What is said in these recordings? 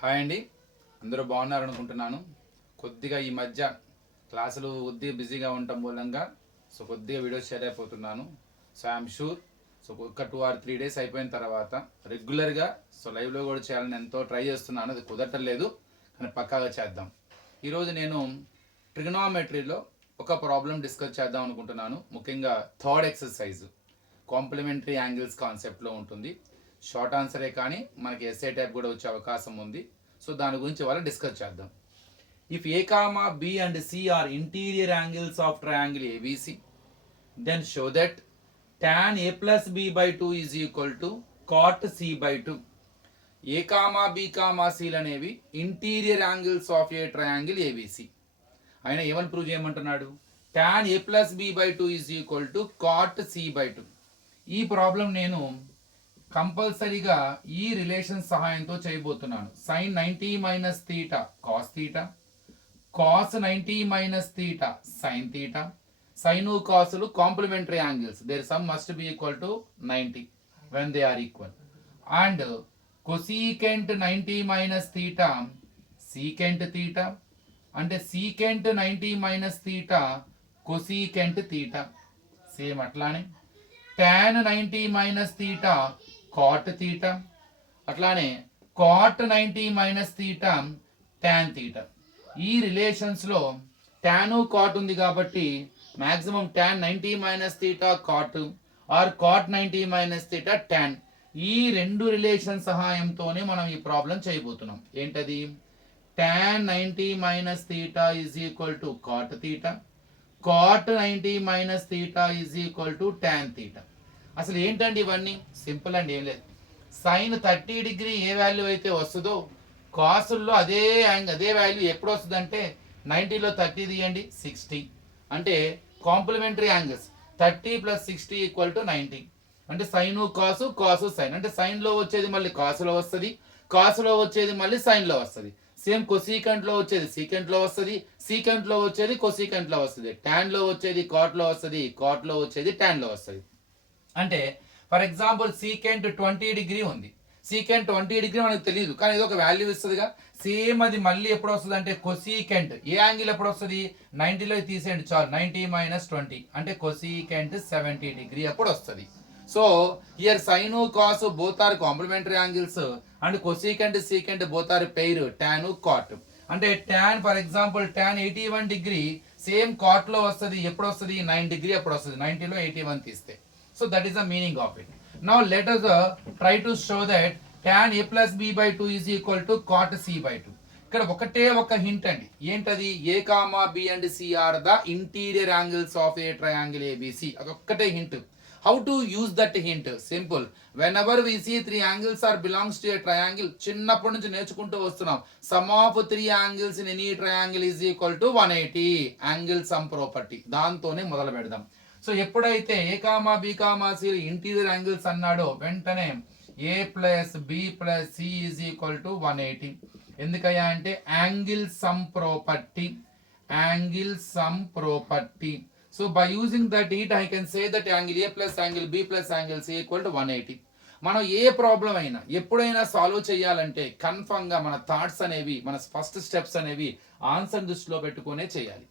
Hi అండి, అందరూ బాగున్నారనుకుంటున్నాను. కొద్దిగా ఈ మధ్య క్లాసులు కొద్దిగా బిజీగా ఉండటం మూలంగా కొద్దిగా వీడియోస్ చేయలేకపోతున్నాను. ఐఎమ్ షూర్ ఒక 2 or 3 days అయిపోయిన తర్వాత రెగ్యులర్గా లైవ్లో కూడా చేయాలని ఎంతో ట్రై చేస్తున్నాను. అది కుదరట్లేదు, కానీ పక్కాగా చేద్దాం. ఈరోజు నేను ట్రిగనామెట్రీలో ఒక ప్రాబ్లం డిస్కస్ చేద్దాం అనుకుంటున్నాను. ముఖ్యంగా థర్డ్ ఎక్సర్సైజ్ కాంప్లిమెంటరీ యాంగిల్స్ కాన్సెప్ట్లో ఉంటుంది. షార్ట్ ఆన్సరే కానీ మనకి ఎస్ఏ టైప్ కూడా వచ్చే అవకాశం ఉంది. దాని గురించి వాళ్ళు డిస్కస్ చేద్దాం. If A comma B and C are interior angles of triangle ABC, then show that tan a plus b by 2 is equal to cot c by 2. A comma B comma సిలు అనేవి interior angles of a triangle ABC. ఆయన ఏమని prove చేయమంటున్నాడు? tan a plus b by 2 is equal to cot c by 2. ఈ problem నేను కంపల్సరీగా ఈ relation సహాయంతో చేయబోతున్నాను. sin 90 minus theta cos theta, cos 90 minus theta sin theta. Sin cosలు complementary angles, their sum must be equal to 90 when they are equal. And cosecant 90 minus theta secant theta, అంటే secant 90 minus theta cosecant theta. Same అట్లానే tan 90 minus theta cot theta, అట్లానే cot 90 minus theta tan theta. ఈ రిలేషన్స్లో tan cot ఉంది కాబట్టి maximum tan 90 minus theta cot or cot 90 minus theta tan. ఈ రెండు relation సహాయంతోనే మనం ఈ ప్రాబ్లం చేయబోతున్నాం. ఏంటది? tan 90 minus theta is equal to cot theta, cot 90 minus theta is equal to tan theta. అసలు ఏంటండి ఇవన్నీ? సింపుల్ అండి, ఏం లేదు. సైన్ 30 డిగ్రీ ఏ వాల్యూ అయితే వస్తుందో కాసుల్లో అదే వాల్యూ ఎప్పుడు వస్తుంది అంటే 90లో 30 తీయండి 60. అంటే కాంప్లిమెంటరీ యాంగిల్స్ 30 + 60 = 90. అంటే సైను కాసు కాసు సైన్, అంటే సైన్లో వచ్చేది మళ్ళీ కాసులో వస్తుంది, కాసులో వచ్చేది మళ్ళీ సైన్లో వస్తుంది. సేమ్ కొసీకెంట్లో వచ్చేది సీకెంట్లో వస్తుంది, సీకెంట్లో వచ్చేది కొసీకెంట్లో వస్తుంది, ట్యాన్లో వచ్చేది కాట్లో వస్తుంది, కాట్లో వచ్చేది ట్యాన్లో వస్తుంది. అంటే ఫర్ ఎగ్జాంపుల్ సీకెంట్ 20 డిగ్రీ ఉంది, సీకెంట్ 20 డిగ్రీ మనకు తెలియదు, కానీ ఇది ఒక వాల్యూ ఇస్తుందిగా. సేమ్ అది మళ్ళీ ఎప్పుడు వస్తుంది అంటే కొసీకెంట్ ఏ యాంగిల్ ఎప్పుడు వస్తుంది? 90లో తీసేయండి చాలు, 90 - 20 అంటే కొసీకెంట్ 70 డిగ్రీ అప్పుడు వస్తుంది. So here sine cos both are complementary angles and cosecant secant both are pair tan cot. అంటే tan for example tan 81 degree same cot లో వస్తుంది, ఎప్పుడు వస్తుంది? 9 డిగ్రీ అప్పుడు వస్తుంది, 90లో 81 తీస్తే. So that is the meaning of it. Now let us try to show that tan a plus b by 2 is equal to cot c by 2. ఇక్కడ ఒకటే ఒక హింట్ అండి. ఏంటది? A comma B and C are the interior angles of a triangle ABC. అదొక్కటే hint. How to use that hint? Simple. Whenever we see 3 angles are belongs to a triangle, చిన్నప్పటి నుంచి నేర్చుకుంటూ వస్తున్నాం. Sum of 3 angles in any triangle is equal to 180. Angle sum property, దాంతోనే మొదలు పెడదాం. So ఎప్పుడైతే A comma B comma C interior angles అన్నాడో వెంటనే A plus B plus C is equal to 180. ఎందుకయ్యా అంటే angle sum property, angle sum property. So by using that it I can say that angle A plus angle B plus angle C equal to 180. మనం ఏ problem అయినా ఎప్పుడైనా solve చేయాలంటే confirm గా మన thoughts అనేవి, మన ఫస్ట్ స్టెప్స్ అనేవి answer దృష్టిలో పెట్టుకునే చేయాలి.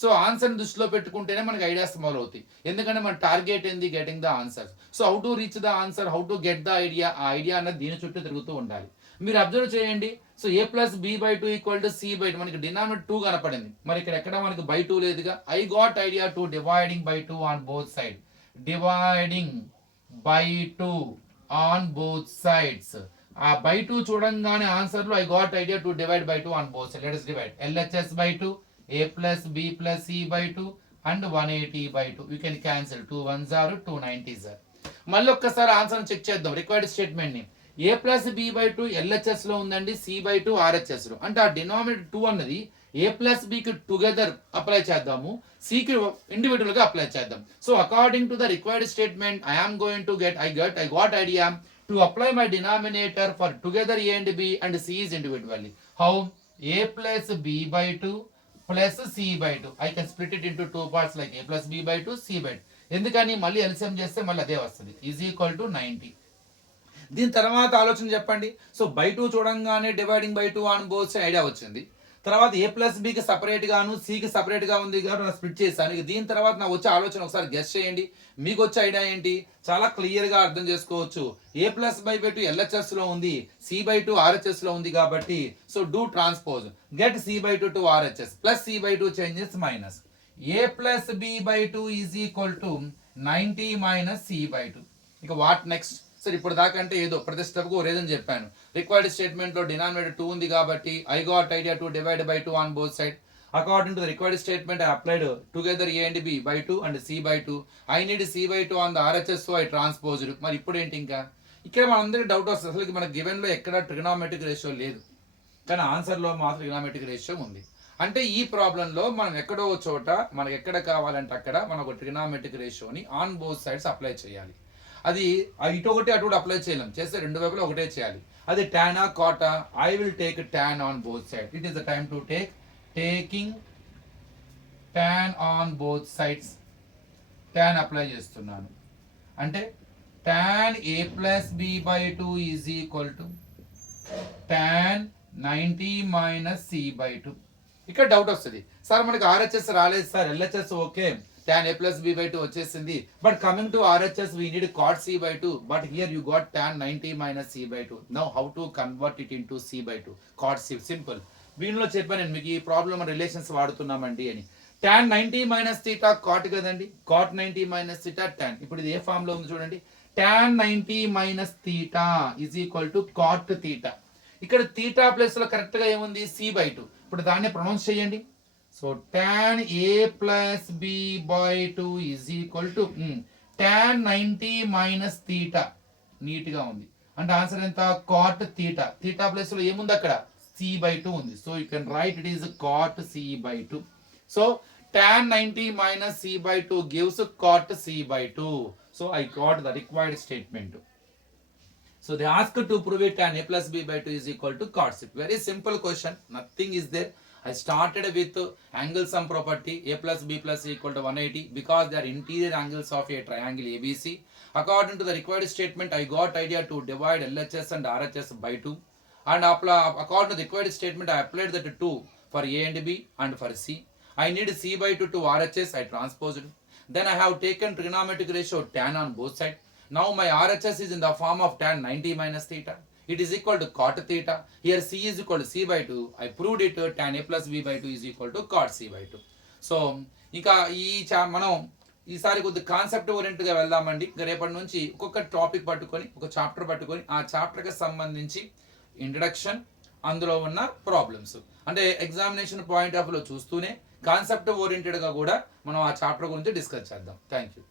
సో ఆన్సర్ దృష్టిలో పెట్టుకుంటేనే మనకి ఐడియాస్ మొదలవుతాయి. ఎందుకంటే మన టార్గెట్ ఏంది? Getting the answer. So how to reach the answer, how to get the idea, ఆ ఐడియా అనేది దీని చుట్టూ తిరుగుతూ ఉండాలి. మీరు అబ్జర్వ్ చేయండి. So A plus B by 2 equal to C by 2, మనకి డినామినేటర్ 2 కనపడింది, మరి ఇక్కడ ఎక్కడ మనకి బై 2 లేదుగా. I got idea to dividing by 2 on both side, dividing by 2 on both sides. ఆ బై 2 చూడంగానే ఆన్సర్ లో I got idea to divide by 2 on both side. Let us divide LHS by 2, a plus b plus c by 2 and 180 by 2. You can cancel 2 1s are 2 90s are. మళ్ళీ ఒక్కసారి answer check చేద్దాం. Required statement ని a plus b by 2 LHS లో ఉందండి, c by 2 RHS లో. అంటే ఆ denominator 2 అన్నది a plus b కి టుగెదర్ అప్లై చేద్దాము, c కి ఇండివిజువల్ గా అప్లై చేద్దాం. So according to the required statement I am going to get I got idea to apply my denominator for together a and b and c is individually. How? a plus b by 2 plus c by 2. I can split it into 2 parts like a plus b by 2 c by 2. ఎందుకని మళ్ళీ LCM చేస్తే మళ్ళీ అదే వస్తుంది, is equal to 90. దీని తర్వాత ఆలోచన చెప్పండి. సో బై 2 చూడంగానే dividing by 2 on both side idea వచ్చింది. తర్వాత ఏ ప్లస్ బికి సపరేట్ గాను సికి సపరేట్ గా ఉంది కాబట్టి స్ప్లిట్ చేశాను. ఇక దీని తర్వాత నాకు వచ్చే ఆలోచన ఒకసారి గెస్ చేయండి. మీకు వచ్చే ఐడియా ఏంటి? చాలా క్లియర్ గా అర్థం చేసుకోవచ్చు. ఏ ప్లస్ బై 2 ఎల్హెచ్ఎస్ లో ఉంది, సి బై 2 ఆర్హెచ్ఎస్ లో ఉంది కాబట్టి so do transpose get C by 2 to RHS plus C by 2 changes minus A plus B by 2 is equal to 90 minus C by 2. ఇక వాట్ నెక్స్ట్? సరే ఇప్పుడు దాకా అంటే ఏదో ప్రతి స్టెప్ కు రీజన్ చెప్పాను. రిక్వైర్డ్ స్టేట్మెంట్ లో డినామినేటర్ 2 ఉంది కాబట్టి I got idea to divide by 2 on both side. According to the required statement I applied together A and B by 2 and C by 2. I need C by 2 on the RHS, so I transposed. మరి ఇప్పుడు ఏంటి? ఇంకా ఇక్కడ మనందరికీ doubt వస్తుంది, అసలు మన given లో ఎక్కడ ట్రిగనామెట్రిక్ రేషియో లేదు, కానీ ఆన్సర్ లో మాత్రం ట్రిగనామెట్రిక్ రేషియో ఉంది. అంటే ఈ ప్రాబ్లం లో మనం ఎక్కడో చోట మనకు ఎక్కడ కావాలంటే అక్కడ మనం ఒక ట్రిగనామెట్రిక్ రేషియోని ఆన్ బోత్ సైడ్స్ అప్లై చేయాలి. అది ఇటు ఒకటి అటు అప్లై చేయలేం, చేస్తే రెండు వైపులా ఒకటే చేయాలి. అది టానా కాటా. I will take tan on both side. It is the time to taking tan on both sides. Tan apply చేస్తున్నాను అంటే tan A plus B by 2 is equal to tan 90 minus C by 2. ఇక్కడ doubt వస్తుంది, sir మనకి RHS రాలేదు sir, LHS okay, tan a plus b by 2 వచ్చేసింది, but coming to RHS we need cot c by 2, but here you got tan 90 minus c by 2. Now how to convert it into c by 2? Cot c, simple. వీళ్ళలో చెప్పాను నేను మీకు ఈ problem relations వాడుతున్నామండి అని. tan 90 minus theta cot కదండి, cot 90 minus theta tan. ఇప్పుడు ఇది ఏ form లో ఉంది చూడండి, tan 90 minus theta is equal to cot theta. ఇక్కడ theta ప్లేస్ లో కరెక్ట్ గా ఏముంది, c by 2. ఇప్పుడు దాన్ని ప్రొనౌన్స్ చేయండి. So tan a plus b by 2 is equal to tan 90 minus theta. Neat గా ఉంది అంటే ఆన్సర్ ఎంత, cot theta. theta ప్లేస్ లో ఏముంది అక్కడ, c by 2 ఉంది. So you can write it is cot c by 2. So tan 90 minus c by 2 gives cot c by 2. So I got the required statement. So they asked to prove it tan a plus b by 2 is equal to cot c. Very simple question, nothing is there. I started with angle sum property, a plus b plus c equal to 180 because they are interior angles of a triangle ABC. According to the required statement, I got idea to divide LHS and RHS by 2. And according to the required statement, I applied that 2 for A and B and for C. I need C by 2 to RHS, I transposed. Then I have taken trigonometric ratio tan on both sides. Now my RHS is in the form of tan 90 minus theta. It is equal to cot theta. Here c is equal to c by 2. I proved it, tan a plus b by 2 is equal to cot c by 2. So ఇంకా మనం ఈసారి కొద్ది concept ఓరియంట్గా వెళ్దామండి. ఇంకా రేపటి నుంచి ఒక్కొక్క topic పట్టుకొని ఒక చాప్టర్ పట్టుకొని ఆ చాప్టర్కి సంబంధించి ఇంట్రడక్షన్, అందులో ఉన్న ప్రాబ్లమ్స్ అంటే ఎగ్జామినేషన్ పాయింట్ ఆఫ్ లో చూస్తూనే కాన్సెప్ట్ ఓరియంటెడ్గా కూడా మనం ఆ చాప్టర్ గురించి డిస్కస్ చేద్దాం. Thank you.